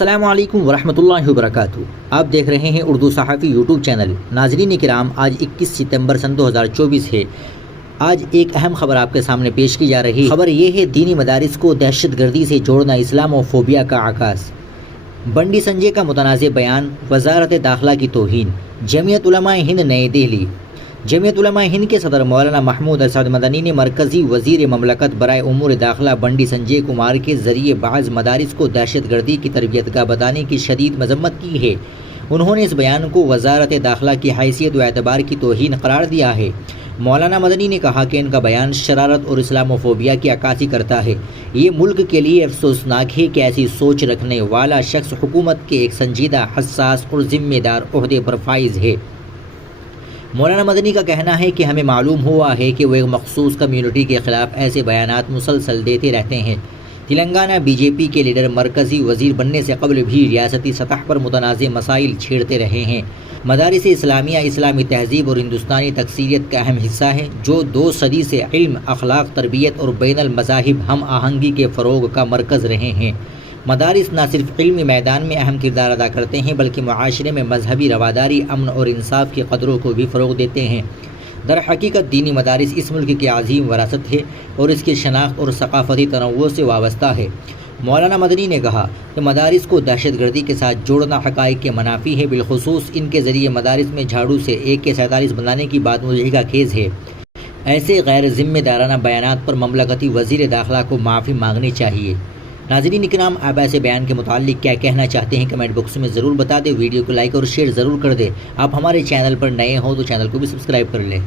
السلام علیکم ورحمۃ اللہ وبرکاتہ۔ آپ دیکھ رہے ہیں اردو صحافی یوٹیوب چینل۔ ناظرین کرام، آج 21 ستمبر سن 2024 ہے۔ آج ایک اہم خبر آپ کے سامنے پیش کی جا رہی ہے۔ خبر یہ ہے، دینی مدارس کو دہشت گردی سے جوڑنا اسلام فوبیا کا عکاس۔ بنڈی سنجے کا متنازع بیان، وزارت داخلہ کی توہین۔ جمعیت علماء ہند نئی دہلی۔ جمعیت علماء ہند کے صدر مولانا محمود اسعد مدنی نے مرکزی وزیر مملکت برائے امور داخلہ بنڈی سنجے کمار کے ذریعے بعض مدارس کو دہشت گردی کی تربیت گاہ بتانے کی شدید مذمت کی ہے۔ انہوں نے اس بیان کو وزارت داخلہ کی حیثیت و اعتبار کی توہین قرار دیا ہے۔ مولانا مدنی نے کہا کہ ان کا بیان شرارت اور اسلام فوبیا کی عکاسی کرتا ہے۔ یہ ملک کے لیے افسوسناک ہے کہ ایسی سوچ رکھنے والا شخص حکومت کے ایک سنجیدہ، حساس اور ذمہ دار عہدے پر فائز ہے۔ مولانا مدنی کا کہنا ہے کہ ہمیں معلوم ہوا ہے کہ وہ ایک مخصوص کمیونٹی کے خلاف ایسے بیانات مسلسل دیتے رہتے ہیں۔ تلنگانہ بی جے پی کے لیڈر مرکزی وزیر بننے سے قبل بھی ریاستی سطح پر متنازع مسائل چھیڑتے رہے ہیں۔ مدارس اسلامیہ اسلامی تہذیب اور ہندوستانی تکثیریت کا اہم حصہ ہے، جو 2 صدی سے علم، اخلاق، تربیت اور بین المذاہب ہم آہنگی کے فروغ کا مرکز رہے ہیں۔ مدارس نہ صرف علمی میدان میں اہم کردار ادا کرتے ہیں، بلکہ معاشرے میں مذہبی رواداری، امن اور انصاف کی قدروں کو بھی فروغ دیتے ہیں۔ در حقیقت دینی مدارس اس ملک کی عظیم وراثت ہے اور اس کی شناخت اور ثقافتی تنوع سے وابستہ ہے۔ مولانا مدنی نے کہا کہ مدارس کو دہشت گردی کے ساتھ جوڑنا حقائق کے منافی ہے، بالخصوص ان کے ذریعے مدارس میں جھاڑو سے 1 کے 47 بنانے کی بات مضحکہ خیز ہے۔ ایسے غیر ذمہ دارانہ بیانات پر مملکتی وزیر داخلہ کو معافی مانگنی چاہیے۔ ناظرین کرام، آپ ایسے بیان کے متعلق کیا کہنا چاہتے ہیں کمنٹ باکس میں ضرور بتا دیں۔ ویڈیو کو لائک اور شیئر ضرور کر دیں۔ آپ ہمارے چینل پر نئے ہوں تو چینل کو بھی سبسکرائب کر لیں۔